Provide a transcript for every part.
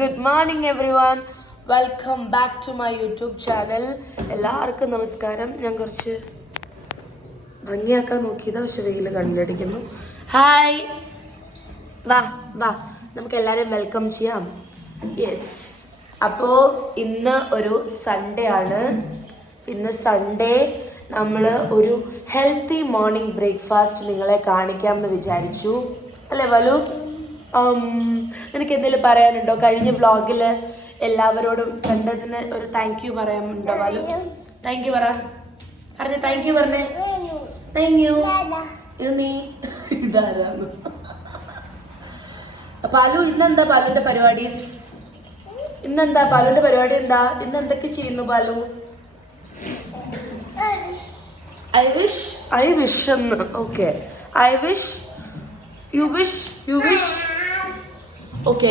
Good morning everyone, welcome back to my YouTube channel. എല്ലാവർക്കും നമസ്കാരം. ഞാൻ കുറച്ച് ഭംഗിയാക്കാൻ നോക്കിയത്, പക്ഷെ വെയിൽ കണ്ടിടിക്കുന്നു. ഹായ്, വാ വാ, നമുക്ക് എല്ലാവരെയും വെൽക്കം ചെയ്യാം. യെസ്, അപ്പോൾ ഇന്ന് ഒരു സൺഡേ ആണ്. ഇന്ന് സൺഡേ നമ്മൾ ഒരു ഹെൽത്തി മോർണിംഗ് ബ്രേക്ക്ഫാസ്റ്റ് നിങ്ങളെ കാണിക്കാമെന്ന് വിചാരിച്ചു. അല്ലേ വലു? നിനക്ക് എന്തെങ്കിലും പറയാനുണ്ടോ? കഴിഞ്ഞ വ്ളോഗിൽ എല്ലാവരോടും കണ്ടതിന് ഒരു താങ്ക് യു പറയാനുണ്ടോ വലു? താങ്ക് യു പറഞ്ഞേ, താങ്ക് യു പറഞ്ഞേ. Thank you. ഇത് നീ ഇതാരാണ്? പാലു, ഇന്നെന്താ പാലുവിന്റെ പരിപാടീസ്? ഇന്നെന്താ പാലുവിന്റെ പരിപാടി? എന്താ ഇന്ന് എന്തൊക്കെ ചെയ്യുന്നു പാലു? ഐ വിഷ് എന്ന്. Okay, I wish, you wish. Okay,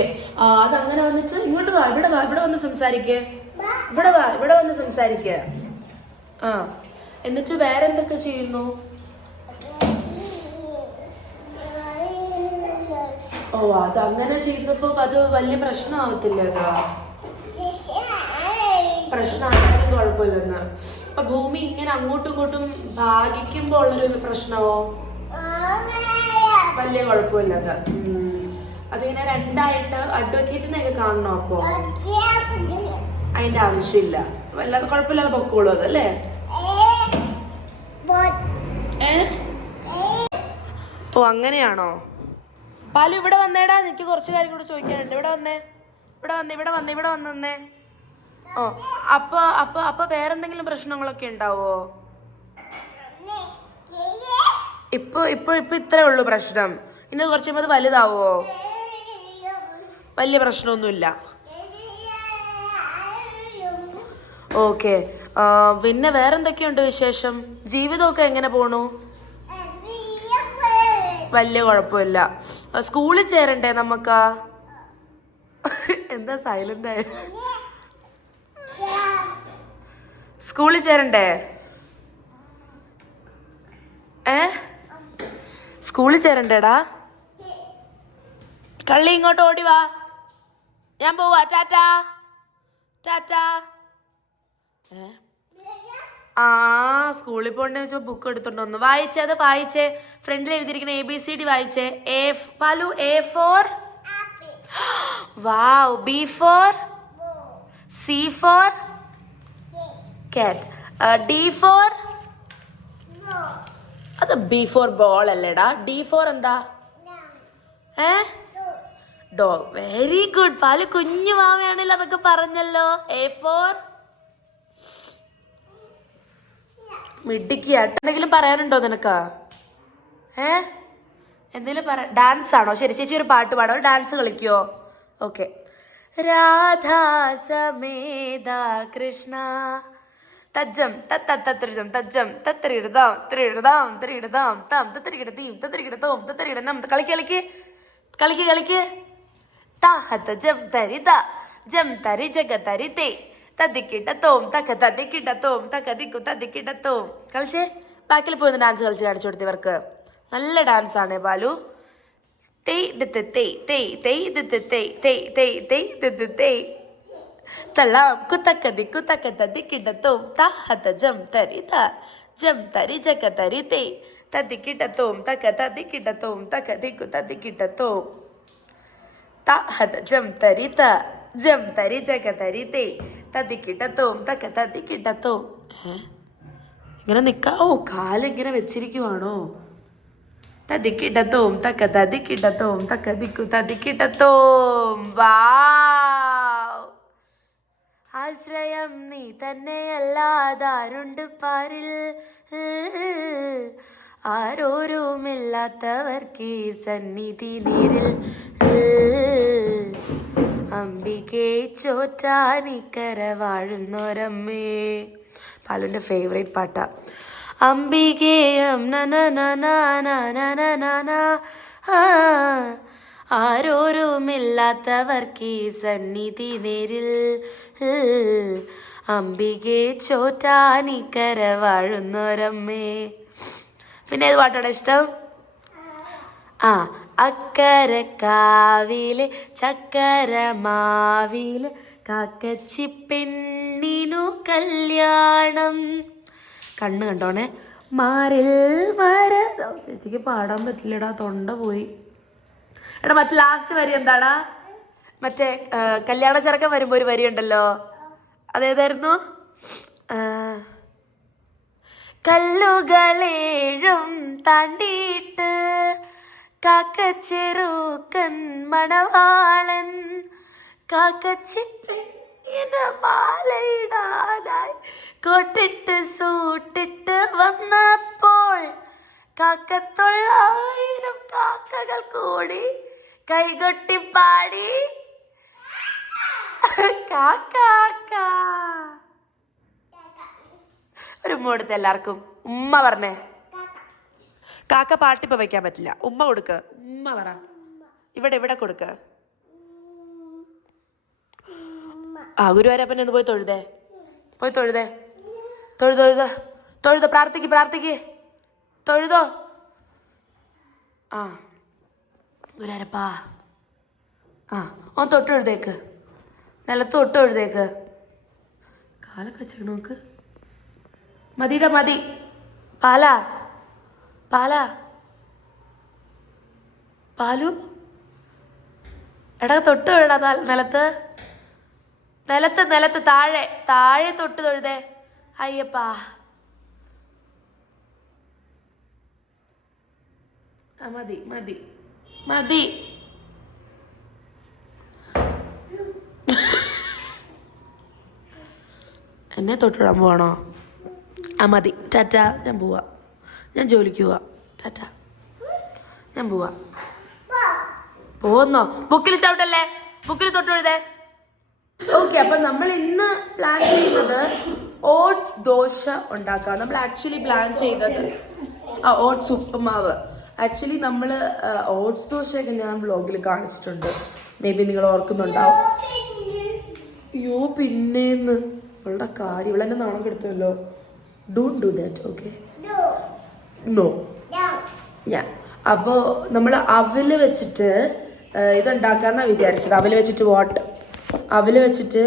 അതങ്ങനെ വന്നിട്ട് ഇങ്ങോട്ട് വാ, ഇവിടെ വന്ന് സംസാരിക്കേ. ഇവിടെ വന്ന് സംസാരിക്ക. എന്നിട്ട് വേറെ എന്തൊക്കെ ചെയ്യുന്നു? ഓ, അത് അങ്ങനെ ചെയ്യുന്നപ്പോ അത് വലിയ പ്രശ്നമാവത്തില്ല. പ്രശ്നമായാലും കുഴപ്പമില്ലെന്ന്. അപ്പൊ ഭൂമി ഇങ്ങനെ അങ്ങോട്ടും ഇങ്ങോട്ടും ഭാഗിക്കുമ്പോ ഉള്ളൊരു പ്രശ്നമോ? വലിയ കുഴപ്പമില്ലാത്ത. അതിങ്ങനെ രണ്ടായിട്ട് അഡ്വക്കേറ്റിനെയൊക്കെ കാണണോ? അപ്പോ അതിന്റെ ആവശ്യമില്ല, വല്ലാതെ കുഴപ്പമില്ലാതെ പൊക്കോളൂ അതല്ലേ? ഓ, അങ്ങനെയാണോ? പാലു, ഇവിടെ വന്നേടാ, എനിക്ക് കുറച്ച് കാര്യം കൂടെ ചോദിക്കാനുണ്ട്. ഇവിടെ വന്നേ. ഓ, അപ്പൊ വേറെന്തെങ്കിലും പ്രശ്നങ്ങളൊക്കെ ഉണ്ടാവോ? ഇപ്പൊ ഇത്രേ ഉള്ളൂ പ്രശ്നം. ഇനി കുറച്ച് കഴിയുമ്പോൾ അത് വലുതാവോ? വലിയ പ്രശ്നമൊന്നുമില്ല. ഓക്കെ, പിന്നെ വേറെന്തൊക്കെയുണ്ട് വിശേഷം? ജീവിതമൊക്കെ എങ്ങനെ പോണു? വലിയ കുഴപ്പമില്ല. സ്കൂളിൽ ചേരണ്ടേ നമുക്ക്? എന്താ സൈലന്റ് ആയ? സ്കൂളിൽ ചേരണ്ടേ? സ്കൂളിൽ ചേരണ്ടേടാ. കള്ളി, ഇങ്ങോട്ട് ഓടി വാ, ഞാൻ പോവാ. ടാറ്റാ. സ്കൂളിൽ പോകണ്ടെന്ന് വെച്ചാൽ ബുക്ക് എടുത്തോണ്ട് വന്നു. വായിച്ചേ ഫ്രണ്ടിൽ എഴുതിയിരിക്കുന്ന ABCD വായിച്ചേ. പാലു, A for wow, B for C for cat, D for അത് B for ball അല്ലേടാ. D for എന്താ? ഡോഗ്. വെരി ഗുഡ് പാലു, കുഞ്ഞു മാമയാണല്ലോ അതൊക്കെ പറഞ്ഞല്ലോ. A for മിടുക്കിയാട്ട്. എന്തെങ്കിലും പറയാനുണ്ടോ നിനക്ക്? എന്തെങ്കിലും ഡാൻസ് ആണോ? ശരി, ചേച്ചി ഒരു പാട്ട് പാടാം. ഒരു ഡാൻസ് കളിക്കുവോ? ഓക്കെ. രാധാ സമേത കൃഷ്ണ തജ്ജം തത്തത്തൃജം തജ്ജം തത്തരിടതാം ത്രിടതാം താം തത്തരികിടതീം തത്തരികിടതോം തത്തരികിടനം. കളിക്ക്. താഹത്ത ജം തരിത ജം തരി ജഗ തരിതേ തതിക്കിട്ടത്തോം തക്ക തതിക്കിട്ടത്തോം തക്ക ദിക്കു തതിക്കിട്ടത്തോം. കളിച്ചേ. ബാക്കിൽ പോയി ഡാൻസ് കളിച്ച് കാണിച്ചു കൊടുത്തു ഇവർക്ക്. നല്ല ഡാൻസ് ആണ് ബാലു. തലാം കുത്തക്ക ദിക്കു തക്ക തതിക്കിട്ടത്തോം താഹത്ത ജം തരിത ജം തരി ജഗ തരിതേ തതിക്കിട്ടത്തോം തക്ക തതിക്കിട്ടത്തോം തക്ക ദിക്കു തതിക്കിട്ടത്തോം താഹത്ത ജം തരിത ജം തരി ജഗ തരിതേ തതിക്കിട്ടത്തോം തക്ക തതിക്കിട്ടത്തോം. ഇങ്ങനെ നിൽക്കാവോ? കാലിങ്ങനെ വെച്ചിരിക്കുവാണോ? തതിക്കിട്ടത്തോം തക്ക തതിക്കിട്ടത്തോം തക്ക ദിക്കു തതിക്കിട്ടത്തോം. വാവ്, ആശ്രയം നീ തന്നെയല്ലാതാരുണ്ട് പാരിൽ, ആരോരുമില്ലാത്തവർക്ക് സന്നിധി നേരിൽ, അംബികെ ചോറ്റാനിക്കര വാഴുന്നോരമ്മേ. പാലുവിൻ്റെ ഫേവറേറ്റ് പാട്ടാ. അംബികേയം നന ആരോരുമില്ലാത്തവർക്ക് സന്നിധി നേരിൽ, അംബികെ ചോറ്റാനിക്കര വാഴുന്നോരമ്മേ. പിന്നെ ഏത് പാട്ടാണ് ഇഷ്ടം? അക്കരക്കാവില് ചക്കരമാവില് കാക്കച്ചി പെണ്ണിനു കല്യാണം. കണ്ണ് കണ്ടോണേ. മാറിൽ മര ചേച്ചിക്ക് പാടാൻ പറ്റില്ലടാ, തൊണ്ട പോയി. എടാ മറ്റേ ലാസ്റ്റ് വരി എന്താടാ? മറ്റേ കല്യാണ ചെറുക്കൻ വരുമ്പോ ഒരു വരി ഉണ്ടല്ലോ, അതേതായിരുന്നു? കല്ലുകളേഴും താണ്ടിയിട്ട് കാക്കച്ചെറുക്കൻ മണവാളൻ കാക്കച്ചി പെണ്ണിന് മാലയിടാനായി കോട്ടിട്ട് സൂട്ടിട്ട് വന്നപ്പോൾ 900 കാക്കകൾ കൂടി കൈകൊട്ടി പാടി കാക്ക. ഒരു ഉമ്മ കൊടുത്ത എല്ലാവർക്കും. ഉമ്മ പറഞ്ഞേ. കാക്ക പാട്ടിപ്പോ വെക്കാൻ പറ്റില്ല. ഉമ്മ കൊടുക്ക. ഉമ്മ പറ. ഇവിടെ ഇവിടെ കൊടുക്ക. ആ ഗുരുവായൂരപ്പനെ ഒന്ന് പോയി തൊഴുതേ. പോയി തൊഴുതേ. തൊഴുതോ. പ്രാർത്ഥിക്ക്. തൊഴുതോ. ആ ഗുരുവായൂരപ്പാ. ആ ഒന്ന് തൊട്ട് എഴുതേക്ക്. നിലത്ത് തൊട്ട് എഴുതേക്ക്. കാലൊക്കെ വെച്ചിട്ട് നോക്ക്. മതിയുടെ മതി. പാലാ പാലു എടാ തൊട്ട് എഴുതാ. നിലത്ത് താഴെ തൊട്ട് തൊഴുതേ. അയ്യപ്പാ. മതി. എന്നെ തൊട്ടിടാൻ പോവാണോ? ആ മതി. ടാറ്റ. ഞാൻ പോവാ. ഞാൻ ജോലിക്ക് പോവാ. ടാറ്റ. ഞാൻ പോവാ. പോന്നോ? ബുക്കിൽ ചവിട്ടല്ലേ. ബുക്കിൽ തൊട്ടെഴുതേ. ഓക്കെ, അപ്പൊ നമ്മൾ ഇന്ന് പ്ലാൻ ചെയ്യുന്നത് ഓട്സ് ദോശ ഉണ്ടാക്കാം. നമ്മൾ ആക്ച്വലി പ്ലാൻ ചെയ്തത് ഓട്സ് ഉപ്പുമാവ്. ആക്ച്വലി നമ്മൾ ഓട്സ് ദോശയൊക്കെ ഞാൻ വ്ളോഗിൽ കാണിച്ചിട്ടുണ്ട്. മേ ബി നിങ്ങൾ ഓർക്കുന്നുണ്ടാവും. അയ്യോ പിന്നേന്ന് ഇവളുടെ കാര്യം. ഇവളെന്നെ നാണം കെടുത്തല്ലോ. Don't do that. Okay, no. അപ്പോൾ നമ്മൾ അവല് വെച്ചിട്ട് ഇതുണ്ടാക്കാന്നാണ് വിചാരിച്ചത്. അവല് വെച്ചിട്ട്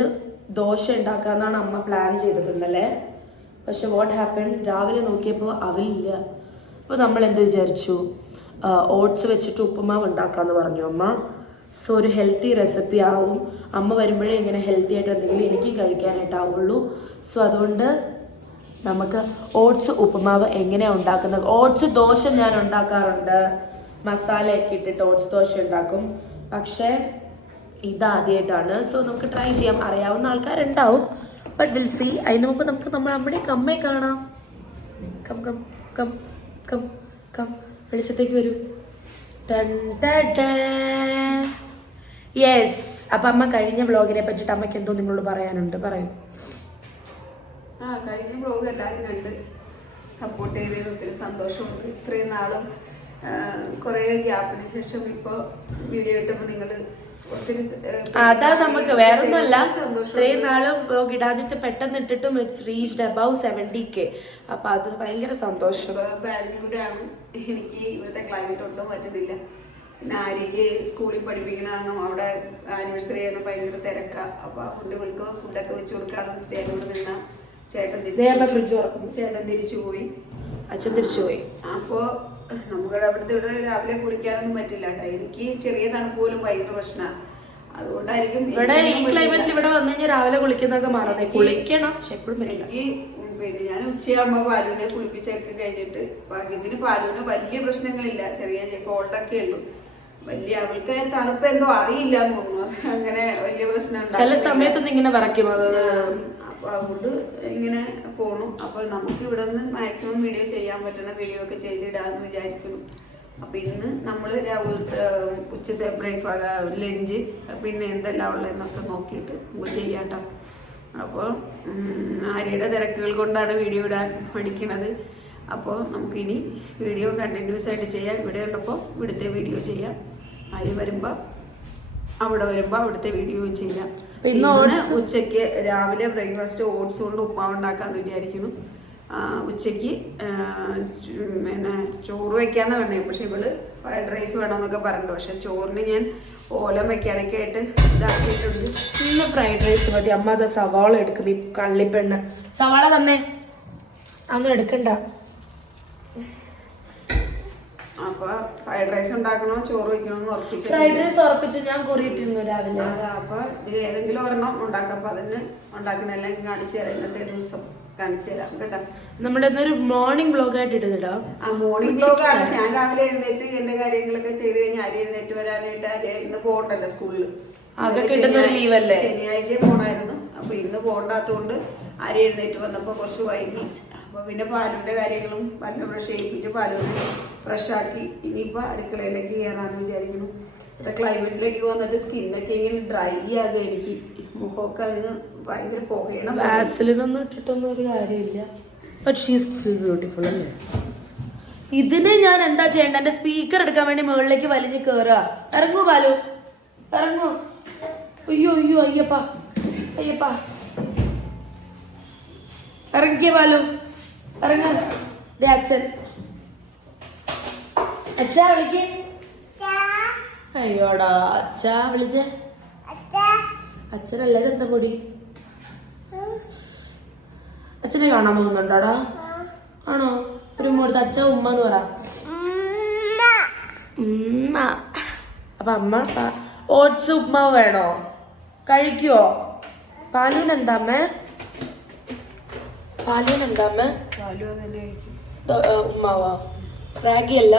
ദോശ ഉണ്ടാക്കാന്നാണ് അമ്മ പ്ലാൻ ചെയ്തത് ഇന്നലെ. പക്ഷെ വാട്ട് ഹാപ്പൻ, രാവിലെ നോക്കിയപ്പോൾ അവലില്ല. അപ്പോൾ നമ്മൾ എന്ത് വിചാരിച്ചു, ഓട്സ് വെച്ചിട്ട് ഉപ്പുമാവ് ഉണ്ടാക്കാമെന്ന് പറഞ്ഞു അമ്മ. സോ ഒരു ഹെൽത്തി റെസിപ്പി ആവും. അമ്മ വരുമ്പോഴേ ഇങ്ങനെ ഹെൽത്തി ആയിട്ട് എന്തെങ്കിലും എനിക്കും കഴിക്കാനായിട്ടാവുള്ളൂ. സോ അതുകൊണ്ട് നമുക്ക് ഓട്സ് ഉപ്പുമാവ് എങ്ങനെയാണ് ഉണ്ടാക്കുന്നത്. ഓട്സ് ദോശ ഞാൻ ഉണ്ടാക്കാറുണ്ട്, മസാലയൊക്കെ ഇട്ടിട്ട് ഓട്സ് ദോശ ഉണ്ടാക്കും. പക്ഷേ ഇതാദ്യമായിട്ടാണ്. സോ നമുക്ക് ട്രൈ ചെയ്യാം. അറിയാവുന്ന ആൾക്കാരുണ്ടാവും, ബട്ട് വിൽ സി. അതിന് മുമ്പ് നമുക്ക് നമ്മുടെ അമ്മയെ കാണാം. കം വെളിച്ചത്തേക്ക് വരൂ. യെസ്. അപ്പം അമ്മ കഴിഞ്ഞ വ്ളോഗിനെ പറ്റിയിട്ട് അമ്മയ്ക്ക് എന്തോ നിങ്ങളോട് പറയാനുണ്ട്, പറയൂ. കഴിഞ്ഞ വ്ളോഗ് എല്ലാവരും കണ്ട് സപ്പോർട്ട് ചെയ്തതിൽ ഒത്തിരി സന്തോഷമുണ്ട്. ഇത്രയും നാളും കുറേ ഗ്യാപ്പിന് ശേഷം ഇപ്പോൾ വീഡിയോ ഇട്ടപ്പോൾ നിങ്ങൾ ഒത്തിരി അതാ നമുക്ക് വേറൊന്നുമല്ല. ഇത്രയും നാളും വ്ളോഗ് ഇടാഞ്ഞിട്ട് പെട്ടെന്ന് ഇട്ടിട്ടും ഇറ്റ്സ് റീച്ച്ഡ് അബവ് 70K. അപ്പം അത് ഭയങ്കര സന്തോഷം. ബാംഗ്ലൂരാണ്. എനിക്ക് ഇവിടുത്തെ ക്ലൈമറ്റ് ഒട്ടും പറ്റുന്നില്ല. പിന്നെ ആര്യക്ക് സ്കൂളിൽ പഠിപ്പിക്കുന്ന കാരണം അവിടെ ആനിവേഴ്സറി ആണ്, ഭയങ്കര തിരക്കാണ്. അപ്പോൾ ആ കുട്ടികൾക്ക് ഫുഡൊക്കെ വെച്ച് കൊടുക്കാതെ സ്റ്റേജോട് നിന്ന ചേട്ടൻ തിരിച്ചു പോയി. അച്ഛൻ തിരിച്ചു പോയി. അപ്പോൾ നമുക്കിവിടെ ഇവിടെ രാവിലെ കുളിക്കാനൊന്നും പറ്റില്ല കേട്ടോ. എനിക്ക് ചെറിയ തണുപ്പ് പോലും ഭയങ്കര പ്രശ്നമാണ്. അതുകൊണ്ടായിരിക്കും ഇവിടെ ഈ ക്ലൈമറ്റിൽ ഇവിടെ വന്നു കഴിഞ്ഞാൽ രാവിലെ കുളിക്കുന്നതൊക്കെ മാറുന്നത്. കുളിക്കണം, എനിക്ക് പിന്നെ ഞാൻ ഉച്ചയാകുമ്പോൾ പാലുവിനെ കുളിപ്പിച്ചൊക്കെ കഴിഞ്ഞിട്ട് ഭാഗ്യത്തിന് പാലുവിന് വലിയ പ്രശ്നങ്ങളില്ല, ചെറിയ കോൾഡൊക്കെ ഉള്ളൂ. വലിയ അവൾക്ക് തണുപ്പ് എന്തോ അറിയില്ല എന്ന് തോന്നുന്നു. അങ്ങനെ വലിയ പ്രശ്നം ചില സമയത്തൊന്നും ഇങ്ങനെ വരയ്ക്കും. അത് അപ്പൊ അതുകൊണ്ട് ഇങ്ങനെ പോണു. അപ്പൊ നമുക്ക് ഇവിടെ നിന്ന് മാക്സിമം വീഡിയോ ചെയ്യാൻ പറ്റുന്ന വീഡിയോ ഒക്കെ ചെയ്തിടാന്ന് വിചാരിക്കുന്നു. അപ്പൊ ഇന്ന് നമ്മൾ ഉച്ചത്തെ ബ്രേക്ക്ഫാസ്റ്റ്, ലഞ്ച്, പിന്നെ എന്തെല്ലാം ഉള്ളതെന്നൊക്കെ നോക്കിയിട്ട് നമുക്ക് ചെയ്യാട്ടോ. അപ്പോൾ ആര്യയുടെ തിരക്കുകൾ കൊണ്ടാണ് വീഡിയോ ഇടാൻ പഠിക്കണത്. അപ്പോൾ നമുക്കിനി വീഡിയോ കണ്ടിന്യൂസ് ആയിട്ട് ചെയ്യാം. ഇവിടെ ഉള്ളപ്പോൾ ഇവിടുത്തെ വീഡിയോ ചെയ്യാം. ആര്യ വരുമ്പോൾ അവിടുത്തെ വീഡിയോ ചെയ്യാം. പിന്നെ ഉച്ചയ്ക്ക് രാവിലെ ബ്രേക്ക്ഫാസ്റ്റ് ഓട്സ് കൊണ്ട് ഉപ്പുമാവ് ഉണ്ടാക്കാമെന്ന് വിചാരിക്കുന്നു. ഉച്ചയ്ക്ക് പിന്നെ ചോറ് വയ്ക്കാന്ന് പറഞ്ഞേ. പക്ഷെ ഇവള് ഫ്രൈഡ് റൈസ് വേണമെന്നൊക്കെ പറഞ്ഞിട്ട്, പക്ഷെ ചോറിന് ഞാൻ ഓലം വെക്കാനൊക്കെ ആയിട്ട് ഇതാക്കിയിട്ടുണ്ട്. ഇന്ന് ഫ്രൈഡ് റൈസ് മതി. അമ്മ അത് സവാള എടുക്കുന്ന ഈ കള്ളിപ്പെണ്ണ സവാള തന്നെ അതൊന്നും എടുക്കണ്ട. അപ്പൊ ഫ്രൈഡ് റൈസ് ഉണ്ടാക്കണോ ചോറ് വെക്കണോന്ന് ഉറപ്പിച്ചു. ഫ്രൈഡ് റൈസ് ഉറപ്പിച്ചു ഞാൻ കുറിയിട്ടിരുന്നു രാവിലെ. അപ്പൊ ഇതിൽ ഏതെങ്കിലും ഒരെണ്ണം ഉണ്ടാക്കാം. അപ്പൊ അതിന് ഉണ്ടാക്കണെല്ലാം കാണിച്ചു തരാം. ഇന്നത്തെ ദിവസം കാണിച്ചു തരാം കേട്ടോ. നമ്മുടെ ഇന്നൊരു മോർണിംഗ് ബ്ലോഗ് ആയിട്ട് ഇടുന്നിടാം. ആ മോർണിംഗ് ബ്ലോഗാണ്. ഞാൻ രാവിലെ എഴുന്നേറ്റ് എന്റെ കാര്യങ്ങളൊക്കെ ചെയ്ത് കഴിഞ്ഞാൽ അരി എഴുന്നേറ്റ് വരാനായിട്ട് ഇന്ന് പോകണ്ടല്ലോ സ്കൂളിൽ. ആകെ കിട്ടുന്ന ഒരു ലീവല്ലേ. ശനിയാഴ്ച പോണായിരുന്നു. അപ്പൊ ഇന്ന് പോകണ്ടാത്തതുകൊണ്ട് അരി എഴുന്നേറ്റ് വന്നപ്പോ കുറച്ച് വൈകി. അപ്പൊ പിന്നെ പാലുവിന്റെ കാര്യങ്ങളും പല്ല് ബ്രഷ് ചെയ്യിപ്പിച്ച് പാലുവിനെ ഫ്രഷാക്കി ഇനിയിപ്പോ അടുക്കളയിലേക്ക് കയറാന്ന് വിചാരിക്കുന്നു. ഇപ്പൊ ക്ലൈമറ്റിലേക്ക് വന്നിട്ട് സ്കിന്നൊക്കെ ഇങ്ങനെ ഡ്രൈ ആകുക. എനിക്ക് മുഖമൊക്കെ അങ്ങ് ഭയങ്കര പുകയണം. വാസലിനൊന്നും ഇട്ടിട്ടൊന്നും ഒരു കാര്യമില്ല. ബട്ട് ഷീസ് സ്റ്റിൽ ബ്യൂട്ടിഫുൾ അല്ലേ. ഇതിന് ഞാൻ എന്താ ചെയ്യേണ്ട? എന്റെ സ്പീക്കർ എടുക്കാൻ വേണ്ടി മുകളിലേക്ക് വലിഞ്ഞ് കയറുക. ഇറങ്ങൂ ബാലു, ഇറങ്ങൂ. അയ്യോ അയ്യോ അയ്യപ്പ അയ്യപ്പ, ഇറങ്ങിയ ബാലു, ഇറങ്ങ. അച്ഛൻ അച്ഛാ വിളിക്കേ. അയ്യോടാ അച്ഛാ വിളിച്ചേ. അച്ഛനല്ലേ ഇതെന്താ പൊടി? അച്ഛനെ കാണാൻ തോന്നുന്നുണ്ടോടാ? ആണോ? ഒരു മോടുത്ത് അച്ഛ ഉമ്മ എന്ന് പറ. അപ്പൊ അമ്മ ഓട്സ് ഉപ്മാവ് വേണോ? കഴിക്കുവോ? പാലൂന് എന്താമ്മേ? പാലൂന് എന്താമ്മേ? പാലു തന്നെ കഴിക്കും. ഉമ്മാവോ? റാഗി അല്ല,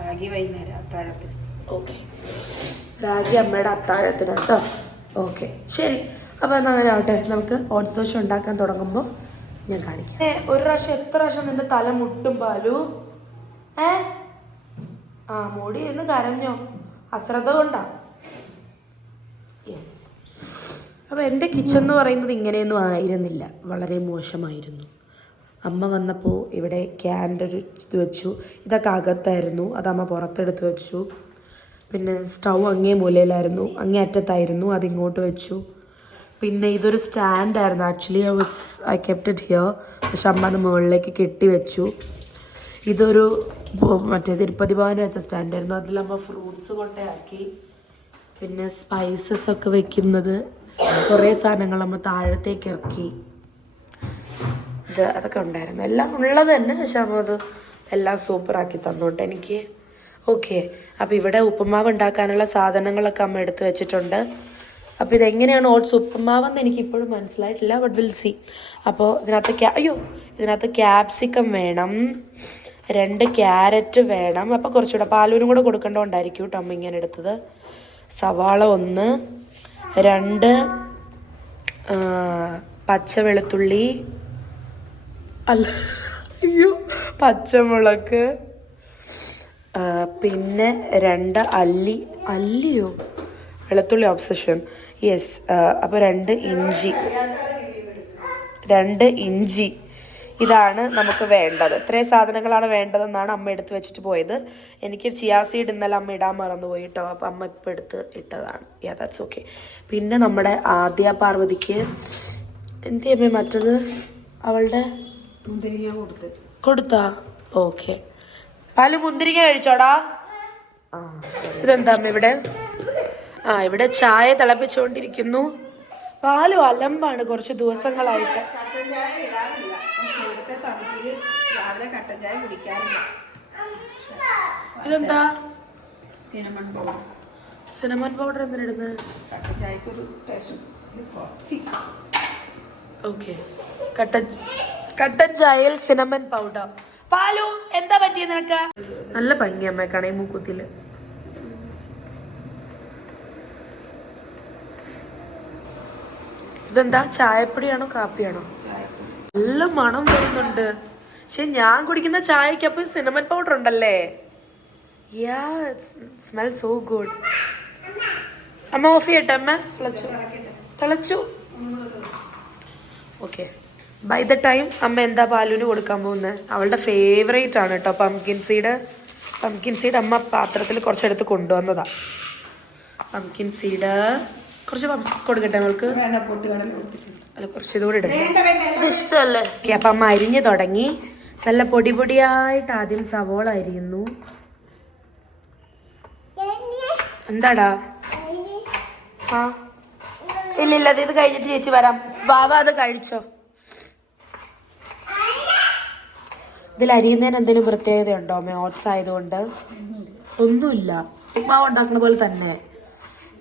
റാഗി വൈകുന്നേരം അത്താഴത്തിന്. ഓക്കെ, റാഗി അമ്മയുടെ അത്താഴത്തിന് കേട്ടോ. ഓക്കെ ശരി. അപ്പോൾ എന്നാൽ അങ്ങനെ ആവട്ടെ. നമുക്ക് ഓട്സ് ദോശ ഉണ്ടാക്കാൻ തുടങ്ങുമ്പോൾ ഞാൻ കാണിക്കാം. ഒരു പ്രാവശ്യം എത്ര പ്രാവശ്യം നിന്റെ തല മുട്ടും പാലു? മുടി എന്ന് കരഞ്ഞോ? അശ്രദ്ധ കൊണ്ടാ? യെസ്. അപ്പോൾ എൻ്റെ കിച്ചൺ എന്ന് പറയുന്നത് ഇങ്ങനെയൊന്നും ആയിരുന്നില്ല, വളരെ മോശമായിരുന്നു. അമ്മ വന്നപ്പോൾ ഇവിടെ ക്യാൻ്റെ ഒരു ഇത് വെച്ചു. ഇതൊക്കെ അകത്തായിരുന്നു, അത് അമ്മ പുറത്തെടുത്ത് വെച്ചു. പിന്നെ സ്റ്റൗ അങ്ങേ മൂലയിലായിരുന്നു, അങ്ങേ അറ്റത്തായിരുന്നു, അതിങ്ങോട്ട് വെച്ചു. പിന്നെ ഇതൊരു സ്റ്റാൻഡായിരുന്നു. Actually I kept it here. പക്ഷെ അമ്മ അത് മുകളിലേക്ക് കെട്ടി വെച്ചു. ഇതൊരു മറ്റേ തിരുപ്പതി ഭവന് വെച്ച സ്റ്റാൻഡായിരുന്നു. അതിലമ്മ ഫ്രൂട്ട്സ് കൊണ്ടേ ആക്കി. പിന്നെ സ്പൈസസ് ഒക്കെ വെക്കുന്നത് കുറേ സാധനങ്ങൾ അമ്മ താഴത്തേക്ക് ഇറക്കി. അതൊക്കെ ഉണ്ടായിരുന്നു, എല്ലാം ഉള്ളത് തന്നെ. പക്ഷെ അമ്മ അത് എല്ലാം സൂപ്പറാക്കി തന്നോട്ടെ എനിക്ക്. ഓക്കെ, അപ്പോൾ ഇവിടെ ഉപ്പുമാവ് ഉണ്ടാക്കാനുള്ള സാധനങ്ങളൊക്കെ അമ്മ എടുത്ത് വെച്ചിട്ടുണ്ട്. അപ്പോൾ ഇതെങ്ങനെയാണ് ഓട്സ് ഉപ്പുമാവെന്ന് എനിക്കിപ്പോഴും മനസ്സിലായിട്ടില്ല, ബട്ട് വിൽ സി. അപ്പോൾ ഇതിനകത്ത് ക്യാപ്സിക്കം വേണം, 2 ക്യാരറ്റ് വേണം. അപ്പോൾ കുറച്ചുകൂടെ പാലൂനും കൂടെ കൊടുക്കേണ്ടതുകൊണ്ടായിരിക്കും കേട്ടോ അമ്മ ഇങ്ങനെ എടുത്തത്. സവാള 1, 2 പച്ച വെളുത്തുള്ളി പച്ചമുളക്, പിന്നെ 2 അല്ലിയോ വെളുത്തുള്ളി ഒബ്സഷൻ. യെസ്. അപ്പോൾ 2 ഇഞ്ചി. ഇതാണ് നമുക്ക് വേണ്ടത്. ഇത്രയും സാധനങ്ങളാണ് വേണ്ടതെന്നാണ് അമ്മ എടുത്ത് വെച്ചിട്ട് പോയത്. എനിക്ക് ചിയാ സീഡ് ഇന്നലെ അമ്മ ഇടാൻ മറന്നുപോയി കേട്ടോ. അപ്പം അമ്മ ഇപ്പം എടുത്ത് ഇട്ടതാണ്. That's okay. പിന്നെ നമ്മുടെ ആദ്യ പാർവതിക്ക് എന്ത് അമ്മ മറ്റത് അവളുടെ മുന്തിരിങ്ങ കൊടുത്താ? ഓക്കെ. പാല് മുന്തിരിങ്ങ കഴിച്ചോടാ. ഇതെന്താ അമ്മ ഇവിടെ? ഇവിടെ ചായ തിളപ്പിച്ചുകൊണ്ടിരിക്കുന്നു. പാല് അലമ്പാണ് കുറച്ച് ദിവസങ്ങളായിട്ട്. ഇതെന്താ? സിനമൺ പൗഡർ എന്തിനാ? ഓക്കെ, കട്ടൻ ചായയിൽ സിനമൺ പൗഡർ. പാലു എന്താ പറ്റിയത് നിനക്ക്? നല്ല ഭംഗി അമ്മേക്കാണ് ഈ മൂക്കുത്തില്. ഇതെന്താ, ചായപ്പൊടിയാണോ കാപ്പിയാണോ? നല്ല മണം വരുന്നുണ്ട്. പക്ഷെ ഞാൻ കുടിക്കുന്ന ചായക്കപ്പം സിനമൺ പൗഡർ ഉണ്ടല്ലേ. യാ, സ്മെൽ സോ ഗുഡ്. അമ്മ ഓഫ് ചെയ്യട്ടെ? അമ്മ തിളച്ചു. ഓക്കെ. ബൈ ദ ടൈം അമ്മ എന്താ പാലുവിന് കൊടുക്കാൻ പോകുന്നത്? അവളുടെ ഫേവറേറ്റ് ആണ് കേട്ടോ പംകിൻ സീഡ്. അമ്മ പാത്രത്തിൽ കുറച്ചെടുത്ത് കൊണ്ടുവന്നതാ. പംകിൻ സീഡ് കുറച്ച് കൊടുക്കട്ടെ അവൾക്ക്? അല്ല കുറച്ചിതുകൂടി ഇടട്ടെ. ഇത് ഇഷ്ടമല്ലേ? ഓക്കെ, അപ്പം അമ്മ അരിഞ്ഞു തുടങ്ങി. നല്ല പൊടി പൊടിയായിട്ട് ആദ്യം സവോള അരിയുന്നു. എന്താടാ? ആ ഇല്ല ഇത് കഴിഞ്ഞിട്ട് ചേച്ചി വരാം. വാവ അത് കഴിച്ചോ. ഇതിൽ അരിയുന്നതിന് എന്തെങ്കിലും പ്രത്യേകതയുണ്ടോ? ഓട്സ് ആയതുകൊണ്ട് ഒന്നുമില്ല, ഉപ്മാവ് ഉണ്ടാക്കുന്ന പോലെ തന്നെ.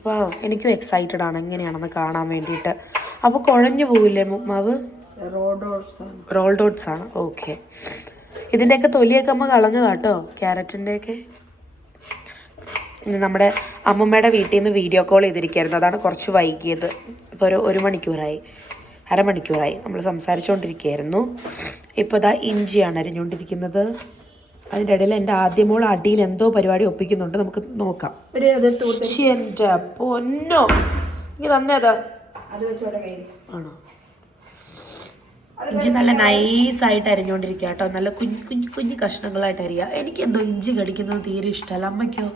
വാ, എനിക്കും എക്സൈറ്റഡ് ആണ് എങ്ങനെയാണെന്ന് കാണാൻ വേണ്ടിയിട്ട്. അപ്പോൾ കുഴഞ്ഞു പോകില്ലേ ഉപ്മാവ്? റോൾഡ് ഓട്സ് ആണ്. ഓക്കെ, ഇതിൻ്റെയൊക്കെ തൊലിയൊക്കെ അമ്മ കളഞ്ഞതാട്ടോ, ക്യാരറ്റിൻ്റെയൊക്കെ. നമ്മുടെ അമ്മമ്മയുടെ വീട്ടിൽ നിന്ന് വീഡിയോ കോൾ ചെയ്തിരിക്കുകയായിരുന്നു, അതാണ് കുറച്ച് വൈകിയത്. ഇപ്പോൾ ഒരു മണിക്കൂറായി, അരമണിക്കൂറായി നമ്മൾ സംസാരിച്ചുകൊണ്ടിരിക്കുകയായിരുന്നു. ഇപ്പോൾ ഇതാ ഇഞ്ചിയാണ് അരിഞ്ഞുകൊണ്ടിരിക്കുന്നത്. അതിൻ്റെ ഇടയിൽ എൻ്റെ ആദ്യമോൾ അടിയിൽ എന്തോ പരിപാടി ഒപ്പിക്കുന്നുണ്ട്, നമുക്ക് നോക്കാം. എൻ്റെ പൊന്നോ, ഇനി തന്നേതാ? ആണോ? ഇഞ്ചി നല്ല നൈസായിട്ട് അരിഞ്ഞുകൊണ്ടിരിക്കുക കേട്ടോ, നല്ല കുഞ്ഞു കഷ്ണങ്ങളായിട്ട് അരിയുക. എനിക്കെന്തോ ഇഞ്ചി കടിക്കുന്നത് തീരെ ഇഷ്ടമല്ല. അമ്മയ്ക്കോ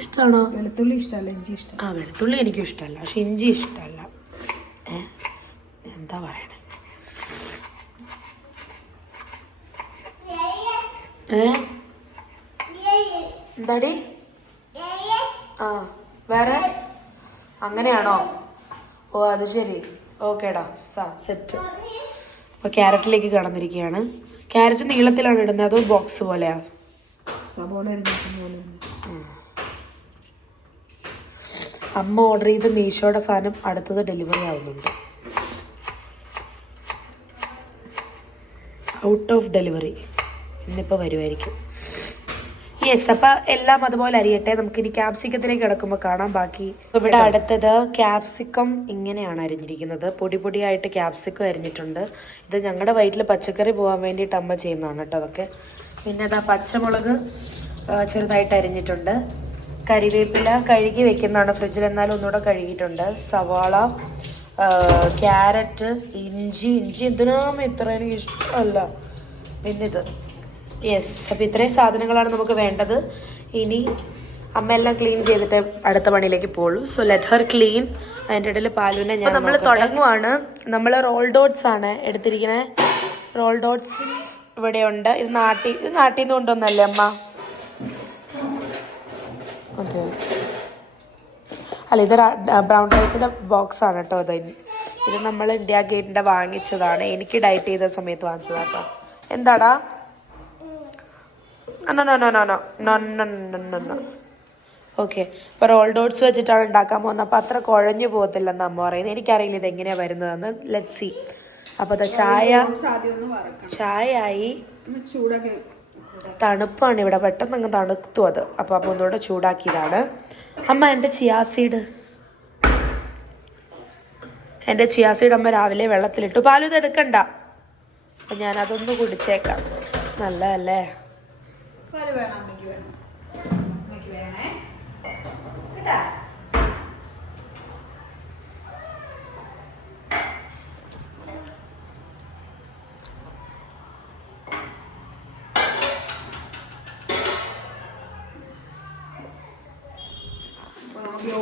ഇഷ്ടമാണോ? വെളുത്തുള്ളി ഇഷ്ടമല്ല, ഇഞ്ചി ഇഷ്ടം. വെളുത്തുള്ളി എനിക്കും ഇഷ്ടമല്ല, പക്ഷെ ഇഞ്ചി ഇഷ്ടമല്ല. എന്താ പറയണേ? എന്താടി? ആ വേറെ അങ്ങനെയാണോ? ഓ അത് ശരി, ഓക്കേടാ, സെറ്റ്. അപ്പോൾ ക്യാരറ്റിലേക്ക് കടന്നിരിക്കുകയാണ്. ക്യാരറ്റ് നീളത്തിലാണ് ഇടുന്നത് അതോ ബോക്സ് പോലെയാ? അമ്മ ഓർഡർ ചെയ്ത് മീഷോയുടെ സാധനം അടുത്തത് ഡെലിവറി ആവുന്നുണ്ട്. ഔട്ട് ഓഫ് ഡെലിവറി ഇന്നിപ്പോൾ വരുമായിരിക്കും. യെസ്, അപ്പം എല്ലാം അതുപോലെ അരിയട്ടെ. നമുക്കിനി ക്യാപ്സിക്കത്തിലേക്ക് കിടക്കുമ്പോൾ കാണാം ബാക്കി. ഇവിടെ അടുത്തത് ക്യാപ്സിക്കം ഇങ്ങനെയാണ് അരിഞ്ഞിരിക്കുന്നത്. പൊടി പൊടിയായിട്ട് ക്യാപ്സിക്കം അരിഞ്ഞിട്ടുണ്ട്. ഇത് ഞങ്ങളുടെ വയറ്റിൽ പച്ചക്കറി പോകാൻ വേണ്ടിയിട്ട് അമ്മ ചെയ്യുന്നതാണ് കേട്ടോ അതൊക്കെ. പിന്നെ അതാ പച്ചമുളക് ചെറുതായിട്ട് അരിഞ്ഞിട്ടുണ്ട്. കരിവേപ്പില കഴുകി വെക്കുന്നതാണ് ഫ്രിഡ്ജിൽ, എന്നാലും ഒന്നുകൂടെ കഴുകിയിട്ടുണ്ട്. സവാള, ക്യാരറ്റ്, ഇഞ്ചി എന്തിനാമ ഇത്ര, എനിക്ക് ഇഷ്ടമല്ല. പിന്നെ ഇത് യെസ്. അപ്പോൾ ഇത്രയും സാധനങ്ങളാണ് നമുക്ക് വേണ്ടത്. ഇനി അമ്മ എല്ലാം ക്ലീൻ ചെയ്തിട്ട് അടുത്ത പണിയിലേക്ക് പോകുള്ളൂ. So let Har clean. അതിൻ്റെ ഇടയിൽ പാലുവിനെ നമ്മൾ തുടങ്ങുവാണ്. നമ്മൾ റോൾഡ് ഓട്സ് ആണ് എടുത്തിരിക്കുന്നത്. റോൾഡ് ഓട്സ് ഇവിടെയുണ്ട്. ഇത് നാട്ടിൽ നിന്ന് കൊണ്ടുവന്നല്ലേ അമ്മ? അതെ, അല്ല ഇത് ബ്രൗൺ റൈസിൻ്റെ ബോക്സാണ് കേട്ടോ. ഇത് നമ്മൾ ഇന്ത്യ ഗേറ്റിൻ്റെ വാങ്ങിച്ചതാണ്. എനിക്ക് ഡയറ്റ് ചെയ്ത സമയത്ത് വാങ്ങിച്ചതാണ് കേട്ടോ. എന്താടാ? ഓക്കെ, ഇപ്പോൾ റോൾഡ് ഓട്സ് വെച്ചിട്ടാണ് ഉണ്ടാക്കാൻ പോകുന്നത്. അപ്പോൾ അത്ര കുഴഞ്ഞു പോകത്തില്ലെന്ന് അമ്മ പറയുന്നത്. എനിക്കറിയില്ല ഇതെങ്ങനെയാണ് വരുന്നതെന്ന്. Let see. അപ്പോൾ അത് ചായയായി. തണുപ്പാണ് ഇവിടെ, പെട്ടെന്ന് അങ്ങ് തണുത്തു അത്. അപ്പോൾ അമ്മ ഒന്നുകൂടെ ചൂടാക്കിയതാണ്. അമ്മ എൻ്റെ ചിയാസീഡ് അമ്മ രാവിലെ വെള്ളത്തിലിട്ടു. പാലും ഇത് എടുക്കണ്ട, അപ്പം ഞാനതൊന്ന് കുടിച്ചേക്കാം. നല്ലതല്ലേ?